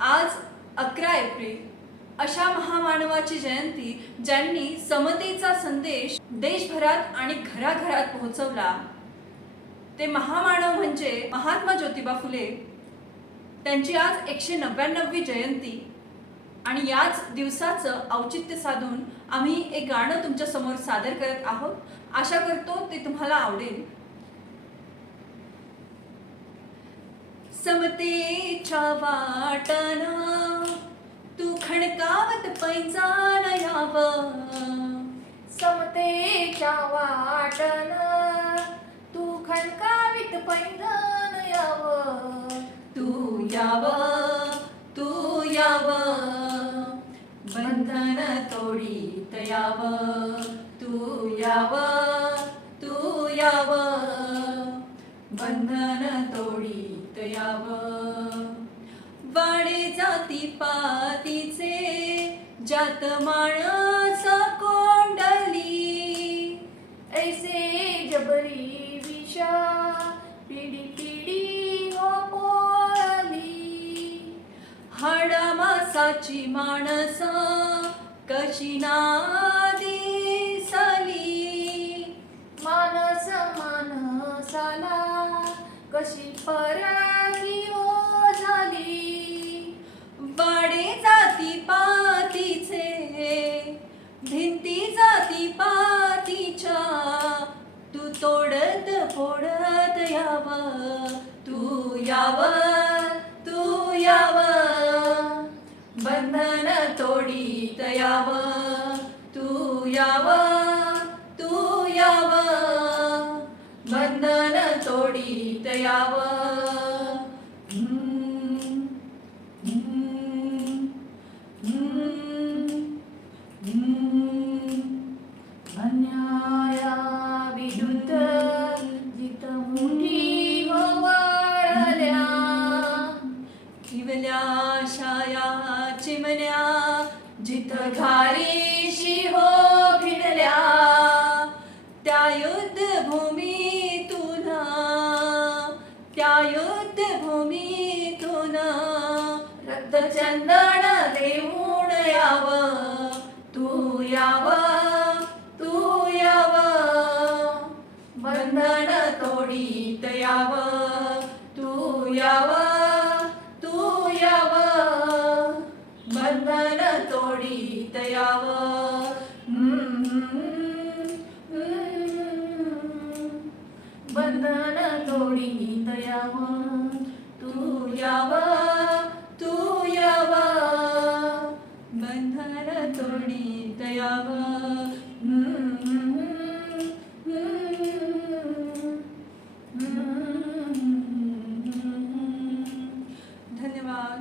आज 11 एप्रिल अशा महामानवाची जयंती ज्यांनी समतेचा संदेश देशभरात आणि घराघरात पोहोचवला ते महामानव म्हणजे महात्मा ज्योतिबा फुले। त्यांची आज 199वी जयंती आणि याच दिवसाचं औचित्य साधून आम्ही एक गाणं तुमच्या समोर सादर करत आहोत। आशा करतो ते तुम्हाला आवडेल। समतेच्या वाटना तू खणकावत पैंजान यावं, समतेच्या वाटना तू खणकावित पैंजण यावं, तू यावं, तू यावं, बंधन तोडीत यावं, तू यावं, तू यावं, बंधन तोडीत यावं। वाडे जाती पातीचे ज्यात माणस कोंडली, ऐसे जबरी विषा पिढी पिढी हो पोळली। हाडा मासाची माणस कशी ना दिसली, मानस मानसाला कशी परागी हो झाली। वाडे जाती पातीचे भिंती जाती पातीच्या तू तोडत फोडत यावं, तू यावं, तू यावं, बंधन तोडीत यावं, तू यावं, तू यावं, बंधन तोडीत यावं। अन्याया विरुद्ध जित मुठी वळल्या, किवल्या शाया चिमण्या जिथ घारीशी हो भिडल्या, त्या युद्धभूमीतून, त्या युद्धभूमीतून रक्तचंदन देऊन यावं, तू यावं, तू यावं, बंधन तोडीत यावं, तू यावं, तू यावं, बंधन तोडीत यावं। बंधन तोडीत यावं, तू यावं, तू यावं, बंधन तोडीत यावं। धन्यवाद।